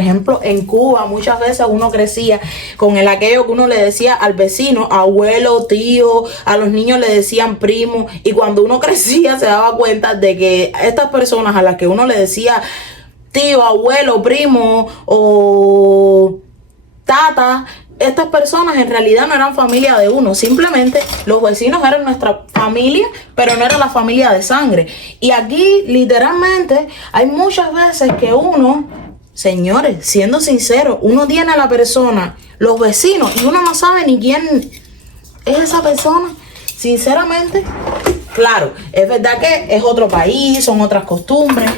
Por ejemplo, en Cuba muchas veces uno crecía con el aquello que uno le decía al vecino, abuelo, tío, a los niños le decían primo, y cuando uno crecía se daba cuenta de que estas personas a las que uno le decía tío, abuelo, primo o tata, estas personas en realidad no eran familia de uno, simplemente los vecinos eran nuestra familia, pero no era la familia de sangre. Y aquí literalmente hay muchas veces que uno, señores, siendo sincero, uno tiene a la persona, los vecinos, y uno no sabe ni quién es esa persona, sinceramente. Claro, es verdad que es otro país, son otras costumbres.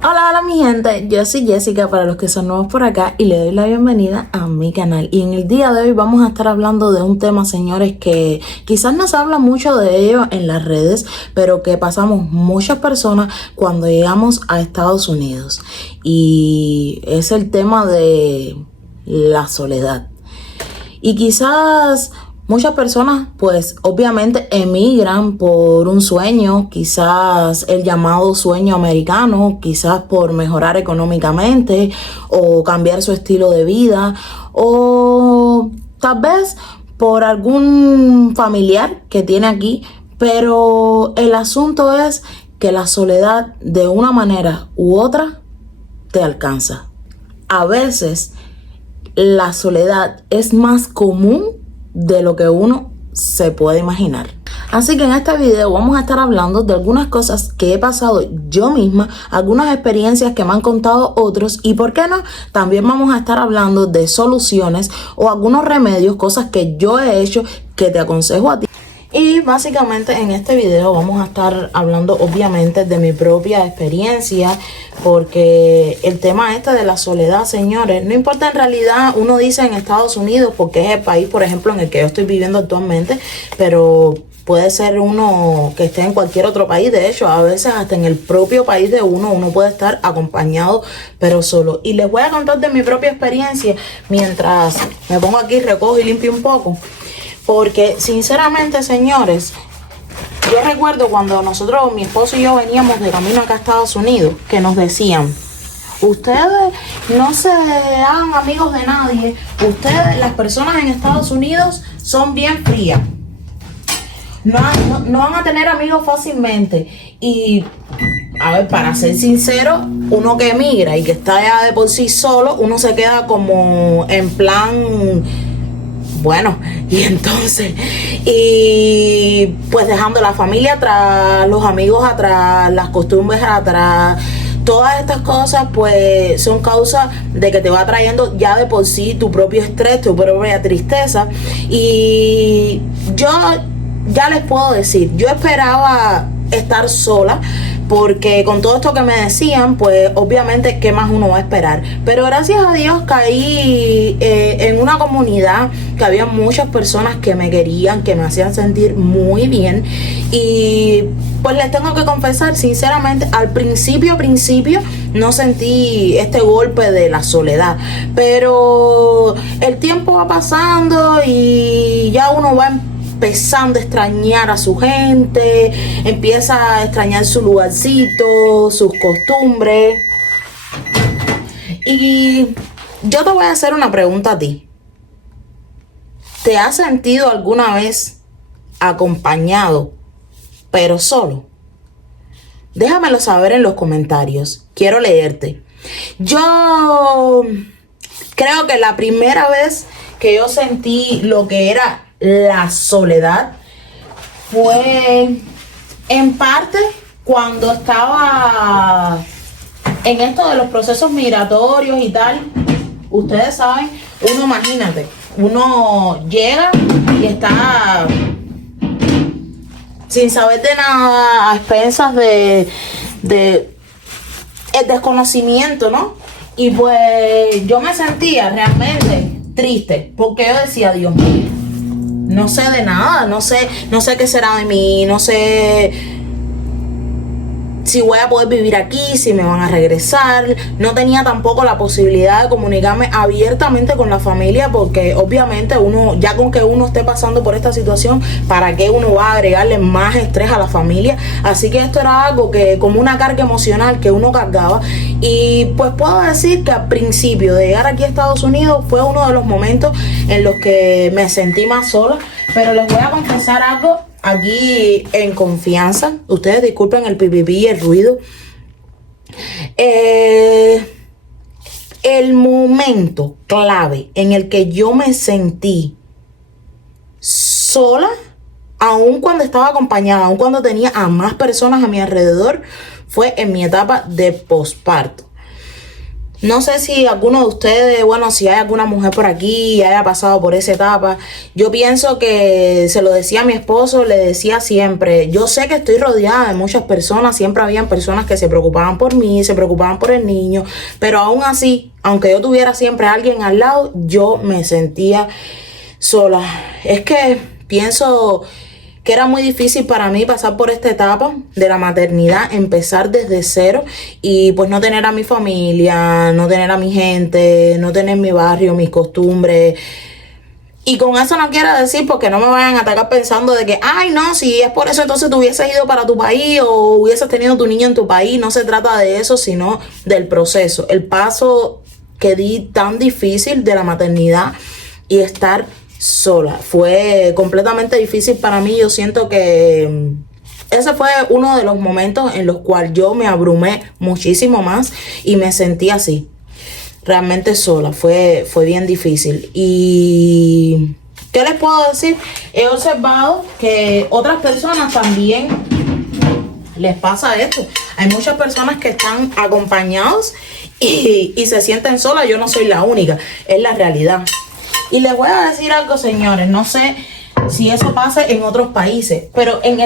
Hola mi gente, yo soy Jessica para los que son nuevos por acá y le doy la bienvenida a mi canal. Y en el día de hoy vamos a estar hablando de un tema, señores, que quizás no se habla mucho de ello en las redes, pero que pasamos muchas personas cuando llegamos a Estados Unidos. Y es el tema de la soledad. Y quizás muchas personas pues obviamente emigran por un sueño, quizás el llamado sueño americano, quizás por mejorar económicamente o cambiar su estilo de vida, o tal vez por algún familiar que tiene aquí, pero el asunto es que la soledad de una manera u otra te alcanza. A veces la soledad es más común de lo que uno se puede imaginar. Así que en este video vamos a estar hablando de algunas cosas que he pasado yo misma, algunas experiencias que me han contado otros y por qué no, también vamos a estar hablando de soluciones o algunos remedios, cosas que yo he hecho que te aconsejo a ti. Y básicamente en este video vamos a estar hablando obviamente de mi propia experiencia, porque el tema este de la soledad, señores, no importa en realidad, uno dice en Estados Unidos porque es el país, por ejemplo, en el que yo estoy viviendo actualmente, pero puede ser uno que esté en cualquier otro país. De hecho, a veces hasta en el propio país de uno puede estar acompañado, pero solo. Y les voy a contar de mi propia experiencia mientras me pongo aquí, recojo y limpio un poco. Porque sinceramente, señores, yo recuerdo cuando nosotros, mi esposo y yo veníamos de camino acá a Estados Unidos, que nos decían: ustedes no se hagan amigos de nadie, ustedes, las personas en Estados Unidos, son bien frías, no van a tener amigos fácilmente. Y a ver, para ser sincero, uno que emigra y que está ya de por sí solo, uno se queda como en plan, bueno, y entonces, y pues dejando la familia atrás, los amigos atrás, las costumbres atrás, todas estas cosas pues son causa de que te va trayendo ya de por sí tu propio estrés, tu propia tristeza. Y yo ya les puedo decir, yo esperaba estar sola, porque con todo esto que me decían, pues obviamente qué más uno va a esperar. Pero gracias a Dios caí en una comunidad que había muchas personas que me querían, que me hacían sentir muy bien. Y pues les tengo que confesar, sinceramente, al principio no sentí este golpe de la soledad, pero el tiempo va pasando y ya uno va empezando a extrañar a su gente, empieza a extrañar su lugarcito, sus costumbres. Y yo te voy a hacer una pregunta a ti. ¿Te has sentido alguna vez acompañado, pero solo? Déjamelo saber en los comentarios. Quiero leerte. Yo creo que la primera vez que yo sentí lo que era la soledad fue en parte cuando estaba en esto de los procesos migratorios y tal. Ustedes saben, uno, imagínate, uno llega y está sin saber de nada, a expensas de el desconocimiento, ¿no? Y pues yo me sentía realmente triste, porque yo decía: Dios mío, no sé de nada, no sé qué será de mí, no sé si voy a poder vivir aquí, si me van a regresar. No tenía tampoco la posibilidad de comunicarme abiertamente con la familia, porque obviamente uno, ya con que uno esté pasando por esta situación, ¿para qué uno va a agregarle más estrés a la familia? Así que esto era algo que, como una carga emocional que uno cargaba. Y pues puedo decir que al principio de llegar aquí a Estados Unidos fue uno de los momentos en los que me sentí más sola. Pero les voy a confesar algo aquí en confianza. Ustedes disculpen el pipipí y el ruido. El momento clave en el que yo me sentí sola, aun cuando estaba acompañada, aun cuando tenía a más personas a mi alrededor, fue en mi etapa de posparto. No sé si alguno de ustedes, bueno, si hay alguna mujer por aquí y haya pasado por esa etapa. Yo pienso que se lo decía a mi esposo, le decía siempre, yo sé que estoy rodeada de muchas personas, siempre habían personas que se preocupaban por mí, se preocupaban por el niño, pero aún así, aunque yo tuviera siempre a alguien al lado, yo me sentía sola. Es que pienso que era muy difícil para mí pasar por esta etapa de la maternidad, empezar desde cero y pues no tener a mi familia, no tener a mi gente, no tener mi barrio, mis costumbres. Y con eso no quiero decir, porque no me vayan a atacar pensando de que, ay no, si es por eso entonces tú hubieses ido para tu país o hubieses tenido tu niño en tu país. No se trata de eso, sino del proceso, el paso que di tan difícil de la maternidad y estar sola. Fue completamente difícil para mí. Yo siento que ese fue uno de los momentos en los cuales yo me abrumé muchísimo más y me sentí así, realmente sola. Fue bien difícil. Y ¿qué les puedo decir? He observado que otras personas también les pasa esto. Hay muchas personas que están acompañados y se sienten solas. Yo no soy la única, es la realidad. Y les voy a decir algo, señores, no sé si eso pasa en otros países, pero en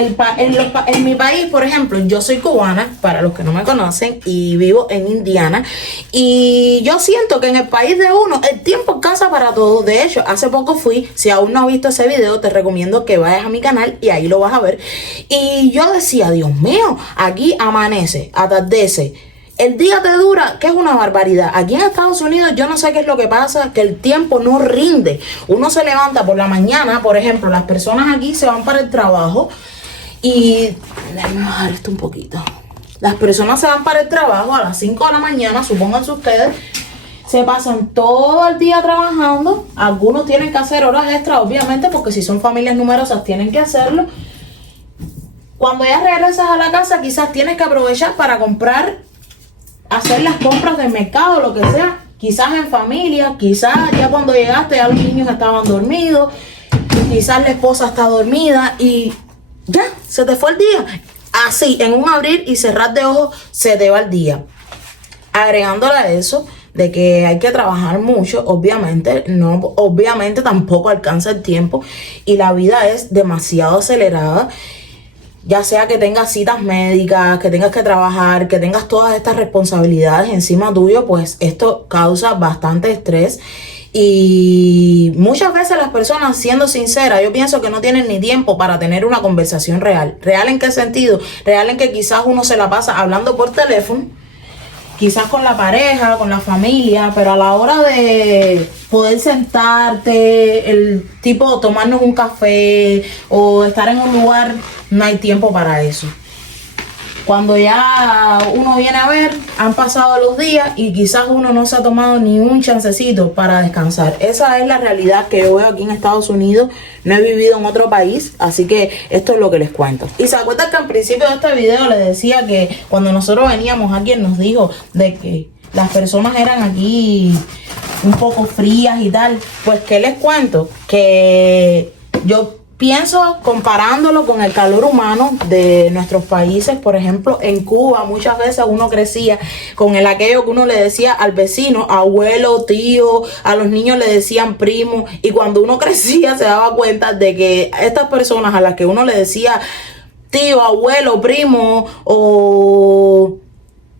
mi país, por ejemplo, yo soy cubana, para los que no me conocen, y vivo en Indiana, y yo siento que en el país de uno el tiempo alcanza para todo. De hecho, hace poco fui, si aún no has visto ese video, te recomiendo que vayas a mi canal y ahí lo vas a ver, y yo decía, Dios mío, aquí amanece, atardece, el día te dura, que es una barbaridad. Aquí en Estados Unidos yo no sé qué es lo que pasa, que el tiempo no rinde. Uno se levanta por la mañana, por ejemplo, las personas aquí se van para el trabajo y... Déjame bajar esto un poquito. Las personas se van para el trabajo a las 5 de la mañana, supónganse ustedes, se pasan todo el día trabajando. Algunos tienen que hacer horas extras, obviamente, porque si son familias numerosas tienen que hacerlo. Cuando ya regresas a la casa, quizás tienes que aprovechar para hacer las compras del mercado, lo que sea, quizás en familia, quizás ya cuando llegaste ya los niños estaban dormidos, quizás la esposa está dormida y ya, se te fue el día. Así, en un abrir y cerrar de ojos, se te va el día. Agregándole a eso, de que hay que trabajar mucho, obviamente tampoco alcanza el tiempo y la vida es demasiado acelerada. Ya sea que tengas citas médicas, que tengas que trabajar, que tengas todas estas responsabilidades encima tuyo, pues esto causa bastante estrés. Y muchas veces las personas, siendo sinceras, yo pienso que no tienen ni tiempo para tener una conversación real. ¿Real en qué sentido? Real en que quizás uno se la pasa hablando por teléfono, quizás con la pareja, con la familia, pero a la hora de poder sentarte, el tipo tomarnos un café o estar en un lugar, no hay tiempo para eso. Cuando ya uno viene a ver, han pasado los días y quizás uno no se ha tomado ni un chancecito para descansar. Esa es la realidad que yo veo aquí en Estados Unidos. No he vivido en otro país, así que esto es lo que les cuento. Y se acuerdan que al principio de este video les decía que cuando nosotros veníamos, alguien nos dijo de que las personas eran aquí un poco frías y tal. Pues que les cuento que yo pienso, comparándolo con el calor humano de nuestros países, por ejemplo, en Cuba muchas veces uno crecía con el aquello que uno le decía al vecino, abuelo, tío, a los niños le decían primo, y cuando uno crecía se daba cuenta de que estas personas a las que uno le decía tío, abuelo, primo o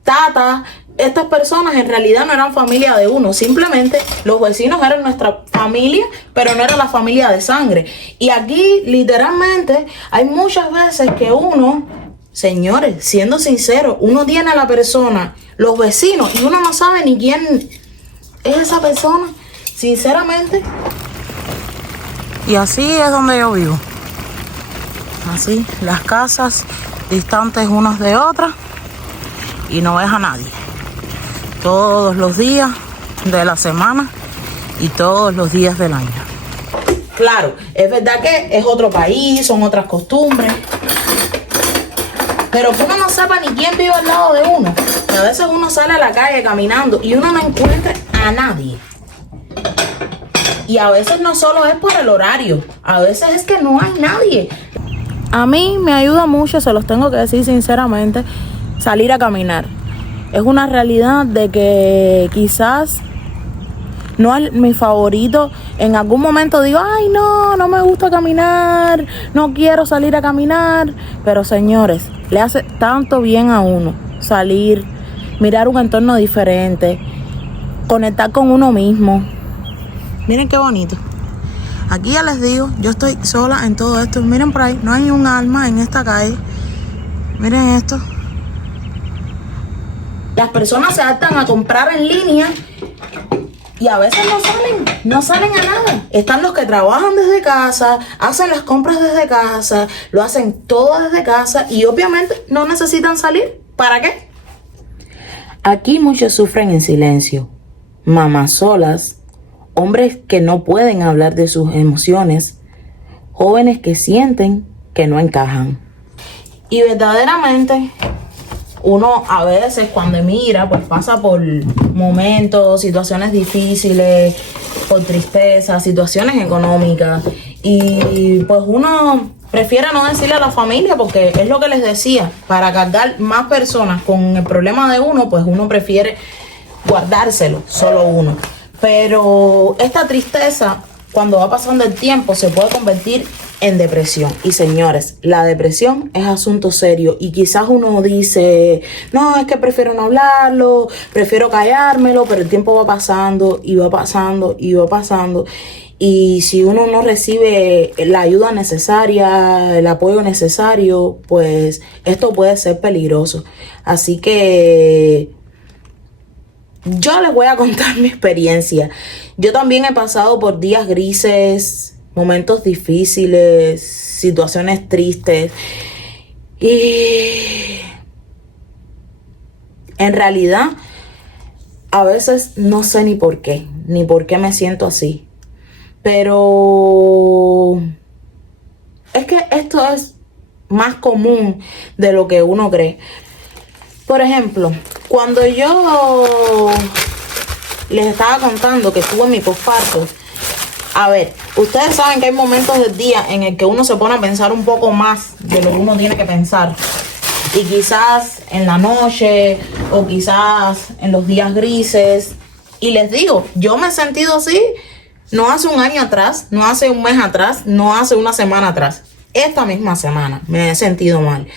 tata, estas personas en realidad no eran familia de uno, simplemente los vecinos eran nuestra familia, pero no era la familia de sangre. Y aquí literalmente hay muchas veces que uno Señores, siendo sinceros, uno tiene a la persona, los vecinos, y uno no sabe ni quién es esa persona, sinceramente. Y así es donde yo vivo. Así, las casas distantes unas de otras y no ves a nadie. Todos los días de la semana y todos los días del año. Claro, es verdad que es otro país, son otras costumbres. Pero que uno no sepa ni quién vive al lado de uno. Que a veces uno sale a la calle caminando y uno no encuentra a nadie. Y a veces no solo es por el horario, a veces es que no hay nadie. A mí me ayuda mucho, se los tengo que decir sinceramente, salir a caminar. Es una realidad de que quizás no es mi favorito. En algún momento digo, ay no me gusta caminar, no quiero salir a caminar. Pero señores, le hace tanto bien a uno salir, mirar un entorno diferente, conectar con uno mismo. Miren qué bonito. Aquí ya les digo, yo estoy sola en todo esto. Miren por ahí, no hay un alma en esta calle. Miren esto. Las personas se adaptan a comprar en línea y a veces no salen a nada. Están los que trabajan desde casa, hacen las compras desde casa, lo hacen todo desde casa y obviamente no necesitan salir. ¿Para qué? Aquí muchos sufren en silencio. Mamás solas, hombres que no pueden hablar de sus emociones, jóvenes que sienten que no encajan. Y verdaderamente uno a veces cuando mira, pues pasa por momentos, situaciones difíciles, por tristeza, situaciones económicas. Y pues uno prefiere no decirle a la familia porque es lo que les decía, para cargar más personas con el problema de uno, pues uno prefiere guardárselo, solo uno. Pero esta tristeza, cuando va pasando el tiempo, se puede convertir en depresión. Y señores, la depresión es asunto serio. Y quizás uno dice, no, es que prefiero no hablarlo, prefiero callármelo, pero el tiempo va pasando y va pasando y va pasando. Y si uno no recibe la ayuda necesaria, el apoyo necesario, pues esto puede ser peligroso. Así que yo les voy a contar mi experiencia. Yo también he pasado por días grises, momentos difíciles, situaciones tristes. Y en realidad, a veces no sé ni por qué me siento así. Pero es que esto es más común de lo que uno cree. Por ejemplo, cuando yo les estaba contando que estuve en mi posparto, a ver, ustedes saben que hay momentos del día en el que uno se pone a pensar un poco más de lo que uno tiene que pensar. Y quizás en la noche o quizás en los días grises. Y les digo, yo me he sentido así no hace un año atrás, no hace un mes atrás, no hace una semana atrás. Esta misma semana me he sentido mal.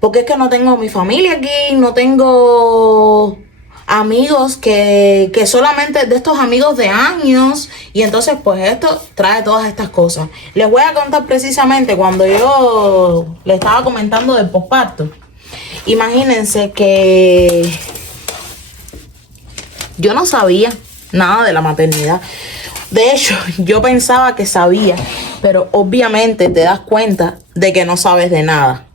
Porque es que no tengo mi familia aquí, no tengo amigos que solamente de estos amigos de años. Y entonces pues esto trae todas estas cosas. Les voy a contar precisamente cuando yo le estaba comentando del posparto. Imagínense que yo no sabía nada de la maternidad. De hecho, yo pensaba que sabía, pero obviamente te das cuenta de que no sabes de nada.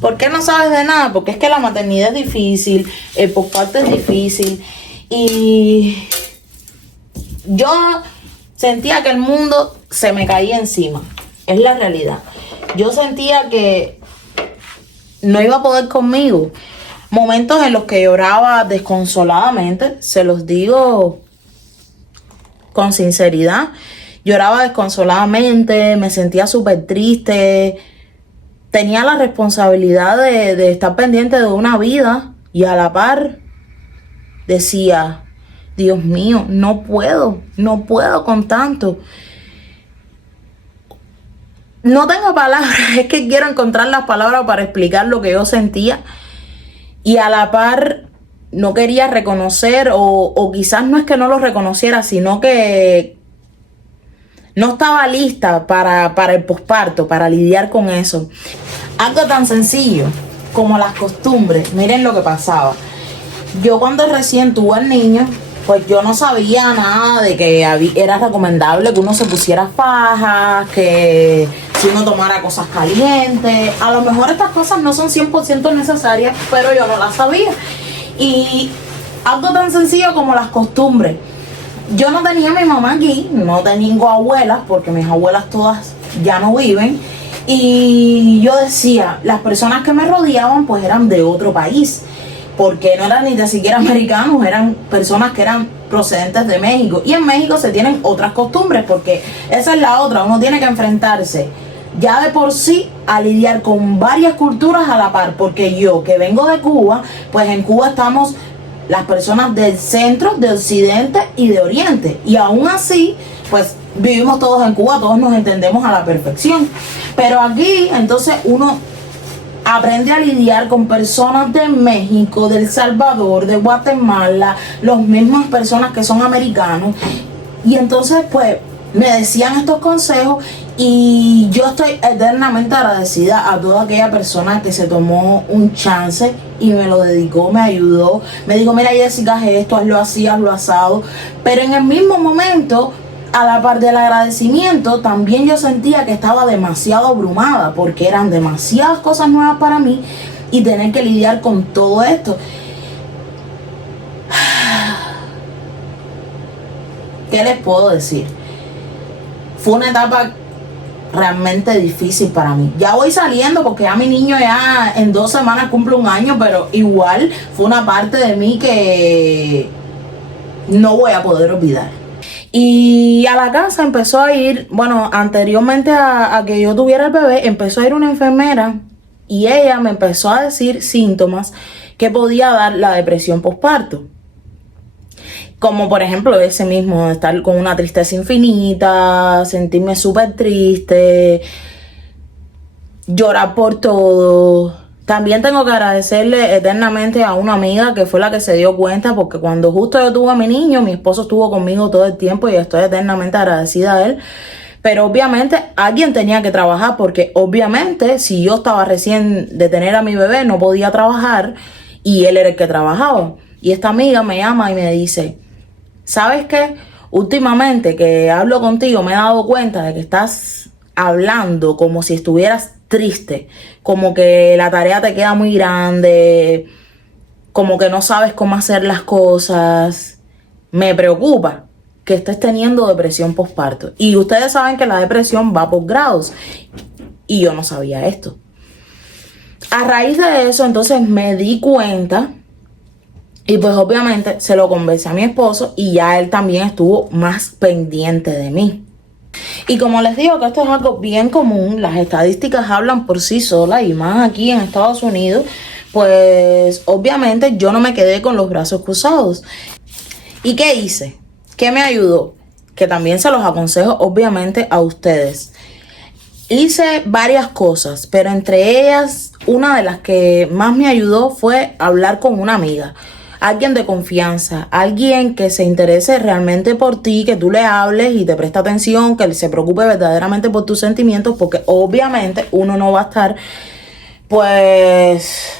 ¿Por qué no sabes de nada? Porque es que la maternidad es difícil, el posparto es difícil y yo sentía que el mundo se me caía encima. Es la realidad. Yo sentía que no iba a poder conmigo. Momentos en los que lloraba desconsoladamente, se los digo con sinceridad. Lloraba desconsoladamente, me sentía súper triste. Tenía la responsabilidad de estar pendiente de una vida y a la par decía, Dios mío, no puedo con tanto. No tengo palabras, es que quiero encontrar las palabras para explicar lo que yo sentía y a la par no quería reconocer o quizás no es que no lo reconociera, sino que no estaba lista para el posparto, para lidiar con eso. Algo tan sencillo como las costumbres. Miren lo que pasaba. Yo cuando recién tuve al niño, pues yo no sabía nada de que era recomendable que uno se pusiera fajas, que si uno tomara cosas calientes. A lo mejor estas cosas no son 100% necesarias, pero yo no las sabía. Y algo tan sencillo como las costumbres. Yo no tenía a mi mamá aquí, no tengo abuelas, porque mis abuelas todas ya no viven. Y yo decía, las personas que me rodeaban pues eran de otro país, porque no eran ni de siquiera americanos, eran personas que eran procedentes de México. Y en México se tienen otras costumbres, porque esa es la otra, uno tiene que enfrentarse ya de por sí a lidiar con varias culturas a la par, porque yo que vengo de Cuba, pues en Cuba estamos las personas del centro, de occidente y de oriente, y aún así pues vivimos todos en Cuba, todos nos entendemos a la perfección. Pero aquí entonces uno aprende a lidiar con personas de México, de El Salvador, de Guatemala, las mismas personas que son americanos. Y entonces pues me decían estos consejos y yo estoy eternamente agradecida a toda aquella persona que se tomó un chance y me lo dedicó, me ayudó, me dijo, mira Jessica, haz esto, hazlo así, hazlo asado. Pero en el mismo momento, a la par del agradecimiento, también yo sentía que estaba demasiado abrumada, porque eran demasiadas cosas nuevas para mí y tener que lidiar con todo esto. ¿Qué les puedo decir? Fue una etapa realmente difícil para mí. Ya voy saliendo porque ya mi niño ya en 2 semanas cumple 1 año, pero igual fue una parte de mí que no voy a poder olvidar. Y a la casa empezó a ir, bueno, anteriormente a que yo tuviera el bebé, empezó a ir una enfermera y ella me empezó a decir síntomas que podía dar la depresión postparto. Como por ejemplo ese mismo, estar con una tristeza infinita, sentirme súper triste, llorar por todo. También tengo que agradecerle eternamente a una amiga que fue la que se dio cuenta, porque cuando justo yo tuve a mi niño, mi esposo estuvo conmigo todo el tiempo y estoy eternamente agradecida a él. Pero obviamente alguien tenía que trabajar, porque obviamente si yo estaba recién de tener a mi bebé no podía trabajar y él era el que trabajaba. Y esta amiga me llama y me dice, ¿sabes qué? Últimamente que hablo contigo me he dado cuenta de que estás hablando como si estuvieras triste, como que la tarea te queda muy grande, como que no sabes cómo hacer las cosas. Me preocupa que estés teniendo depresión postparto. Y ustedes saben que la depresión va por grados. Y yo no sabía esto. A raíz de eso, entonces me di cuenta. Y pues obviamente se lo conversé a mi esposo y ya él también estuvo más pendiente de mí. Y como les digo que esto es algo bien común, las estadísticas hablan por sí solas y más aquí en Estados Unidos, pues obviamente yo no me quedé con los brazos cruzados. ¿Y qué hice? ¿Qué me ayudó? Que también se los aconsejo obviamente a ustedes. Hice varias cosas, pero entre ellas una de las que más me ayudó fue hablar con una amiga. Alguien de confianza, alguien que se interese realmente por ti, que tú le hables y te preste atención, que se preocupe verdaderamente por tus sentimientos, porque obviamente uno no va a estar pues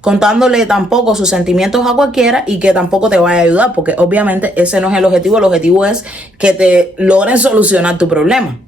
contándole tampoco sus sentimientos a cualquiera y que tampoco te vaya a ayudar, porque obviamente ese no es el objetivo es que te logren solucionar tu problema.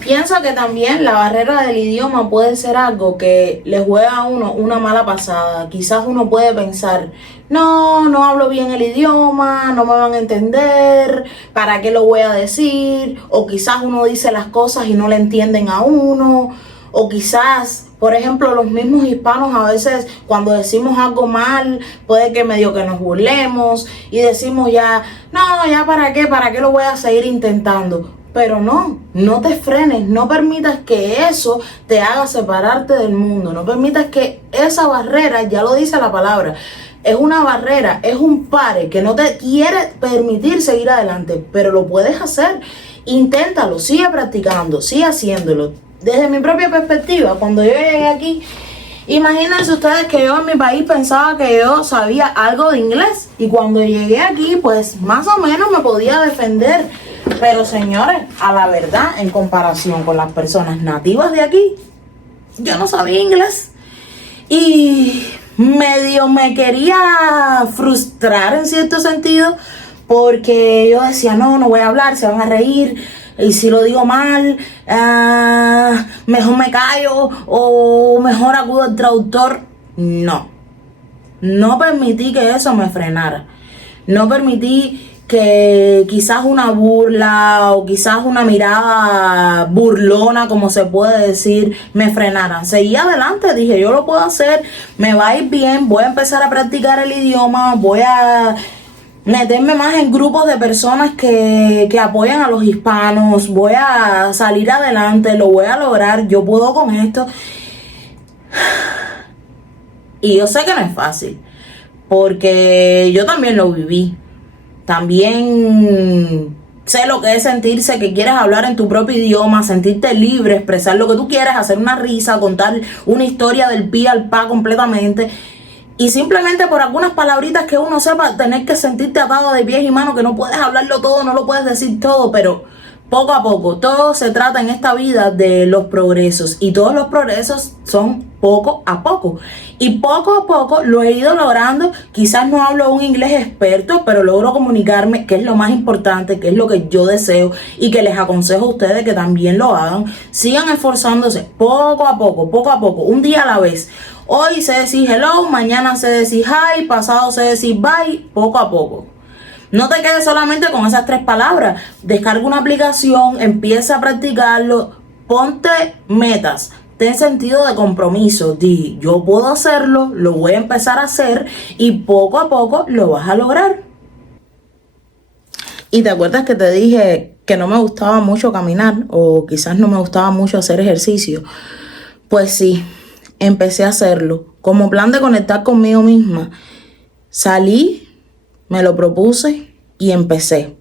Pienso que también la barrera del idioma puede ser algo que le juega a uno una mala pasada. Quizás uno puede pensar, no hablo bien el idioma, no me van a entender, ¿para qué lo voy a decir? O quizás uno dice las cosas y no le entienden a uno. O quizás, por ejemplo, los mismos hispanos a veces cuando decimos algo mal, puede que medio que nos burlemos y decimos ya, no, ya para qué lo voy a seguir intentando. Pero no te frenes, no permitas que eso te haga separarte del mundo, no permitas que esa barrera, ya lo dice la palabra, es una barrera, es un pare que no te quiere permitir seguir adelante, pero lo puedes hacer. Inténtalo, sigue practicando, sigue haciéndolo. Desde mi propia perspectiva, cuando yo llegué aquí, imagínense ustedes que yo en mi país pensaba que yo sabía algo de inglés, y cuando llegué aquí, pues más o menos me podía defender. Pero señores, a la verdad, en comparación con las personas nativas de aquí, yo no sabía inglés. Y medio me quería frustrar en cierto sentido, porque yo decía, no voy a hablar, se van a reír, y si lo digo mal, mejor me callo, o mejor acudo al traductor. No permití que eso me frenara. No permití que quizás una burla o quizás una mirada burlona, como se puede decir, me frenaran. Seguí adelante, dije, yo lo puedo hacer, me va a ir bien, voy a empezar a practicar el idioma, voy a meterme más en grupos de personas que apoyan a los hispanos, voy a salir adelante, lo voy a lograr, yo puedo con esto. Y yo sé que no es fácil, porque yo también lo viví. También sé lo que es sentirse que quieres hablar en tu propio idioma, sentirte libre, expresar lo que tú quieres, hacer una risa, contar una historia del pi al pa completamente. Y simplemente por algunas palabritas que uno sepa, tener que sentirte atado de pies y manos, que no puedes hablarlo todo, no lo puedes decir todo, pero poco a poco. Todo se trata en esta vida de los progresos, y todos los progresos son poco a poco. Y poco a poco lo he ido logrando. Quizás no hablo un inglés experto, pero logro comunicarme, que es lo más importante, que es lo que yo deseo y que les aconsejo a ustedes que también lo hagan. Sigan esforzándose poco a poco, un día a la vez. Hoy sé decir hello, mañana sé decir hi, pasado sé decir bye, poco a poco. No te quedes solamente con esas 3 palabras. Descarga una aplicación, empieza a practicarlo, ponte metas, ten sentido de compromiso. Di, yo puedo hacerlo, lo voy a empezar a hacer, y poco a poco lo vas a lograr. Y te acuerdas que te dije que no me gustaba mucho caminar, o quizás no me gustaba mucho hacer ejercicio. Pues sí, empecé a hacerlo como plan de conectar conmigo misma. Salí, me lo propuse y empecé.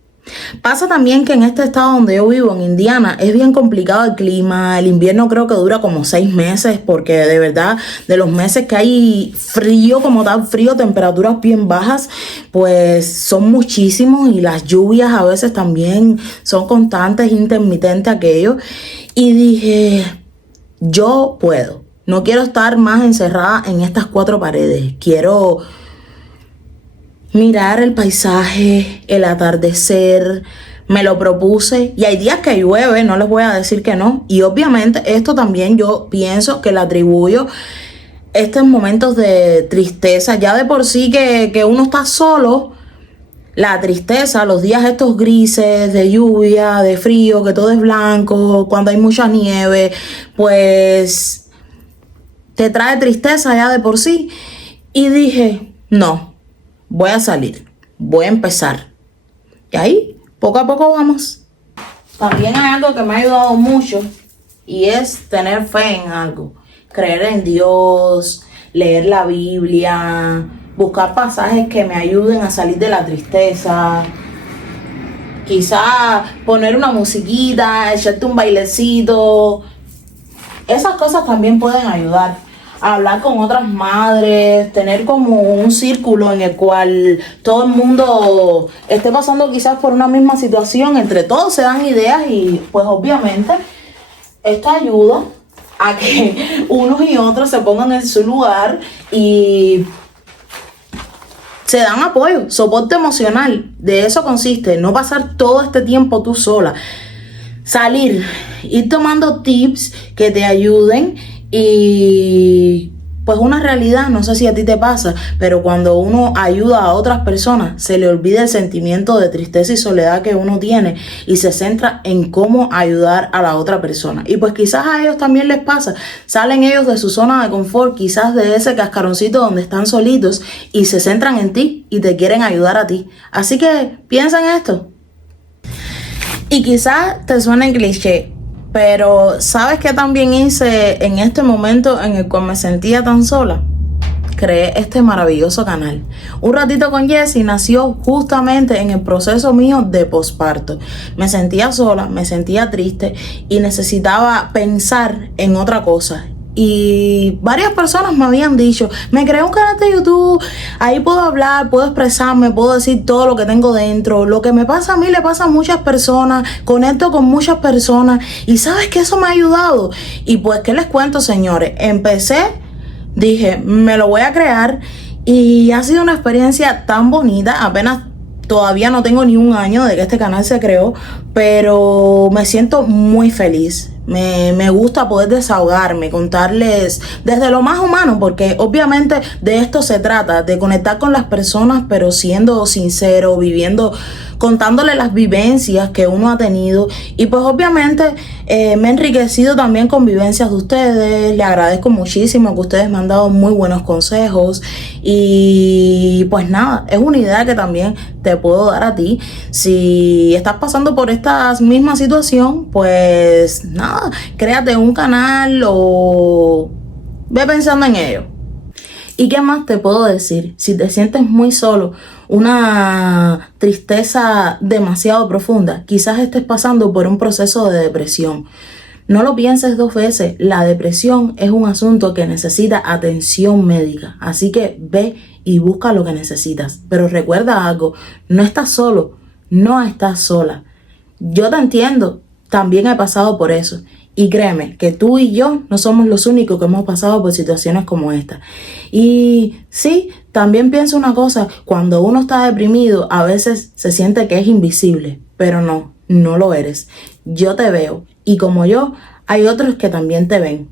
Pasa también que en este estado donde yo vivo, en Indiana, es bien complicado el clima. El invierno creo que dura como 6 meses, porque de verdad, de los meses que hay frío como tal, frío, temperaturas bien bajas, pues son muchísimos, y las lluvias a veces también son constantes, intermitentes aquello. Y dije, yo puedo. No quiero estar más encerrada en estas 4 paredes. Quiero mirar el paisaje, el atardecer. Me lo propuse, y hay días que llueve, no les voy a decir que no. Y obviamente esto también yo pienso que le atribuyo estos momentos de tristeza. Ya de por sí que uno está solo, la tristeza, los días estos grises, de lluvia, de frío, que todo es blanco, cuando hay mucha nieve, pues te trae tristeza ya de por sí. Y dije, no, voy a salir, voy a empezar. Y ahí, poco a poco vamos. También hay algo que me ha ayudado mucho, y es tener fe en algo. Creer en Dios, leer la Biblia, buscar pasajes que me ayuden a salir de la tristeza. Quizá poner una musiquita, echarte un bailecito. Esas cosas también pueden ayudar. Hablar con otras madres, tener como un círculo en el cual todo el mundo esté pasando quizás por una misma situación. Entre todos se dan ideas, y pues obviamente esto ayuda a que unos y otros se pongan en su lugar y se dan apoyo, soporte emocional. De eso consiste, no pasar todo este tiempo tú sola. Salir, ir tomando tips que te ayuden. Y pues una realidad, no sé si a ti te pasa, pero cuando uno ayuda a otras personas, se le olvida el sentimiento de tristeza y soledad que uno tiene, y se centra en cómo ayudar a la otra persona. Y pues quizás a ellos también les pasa, salen ellos de su zona de confort, quizás de ese cascaroncito donde están solitos, y se centran en ti y te quieren ayudar a ti. Así que piensa en esto. Y quizás te suene cliché, pero ¿sabes qué también hice en este momento en el cual me sentía tan sola? Creé este maravilloso canal. Un ratito con Jessie nació justamente en el proceso mío de posparto. Me sentía sola, me sentía triste y necesitaba pensar en otra cosa. Y varias personas me habían dicho, me creé un canal de YouTube, ahí puedo hablar, puedo expresarme, puedo decir todo lo que tengo dentro. Lo que me pasa a mí le pasa a muchas personas, conecto con muchas personas y sabes que eso me ha ayudado. Y pues, ¿qué les cuento, señores? Dije, me lo voy a crear y ha sido una experiencia tan bonita. Apenas todavía no tengo ni un año de que este canal se creó, pero me siento muy feliz. Me gusta poder desahogarme, contarles desde lo más humano, porque obviamente de esto se trata, de conectar con las personas, pero siendo sincero, viviendo, contándole las vivencias que uno ha tenido. Y pues obviamente me he enriquecido también con vivencias de ustedes. Le agradezco muchísimo que ustedes me han dado muy buenos consejos. Y pues nada, es una idea que también te puedo dar a ti. Si estás pasando por esta misma situación, pues nada, créate un canal o ve pensando en ello. ¿Y qué más te puedo decir? Si te sientes muy solo, una tristeza demasiado profunda, quizás estés pasando por un proceso de depresión. No lo pienses dos veces, la depresión es un asunto que necesita atención médica, así que ve y busca lo que necesitas. Pero recuerda algo, no estás solo, no estás sola. Yo te entiendo, también he pasado por eso. Y créeme que tú y yo no somos los únicos que hemos pasado por situaciones como esta. Y sí, también pienso una cosa, cuando uno está deprimido a veces se siente que es invisible, pero no, no lo eres. Yo te veo y como yo, hay otros que también te ven.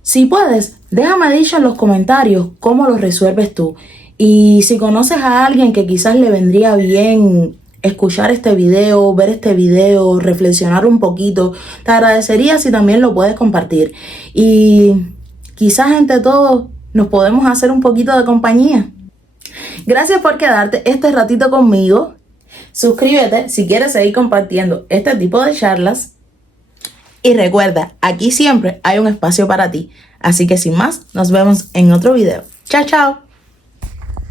Si puedes, déjame dicho en los comentarios cómo lo resuelves tú. Y si conoces a alguien que quizás le vendría bien escuchar este video, ver este video, reflexionar un poquito, te agradecería si también lo puedes compartir. Y quizás entre todos nos podemos hacer un poquito de compañía. Gracias por quedarte este ratito conmigo. Suscríbete si quieres seguir compartiendo este tipo de charlas. Y recuerda, aquí siempre hay un espacio para ti. Así que sin más, nos vemos en otro video. Chao, chao.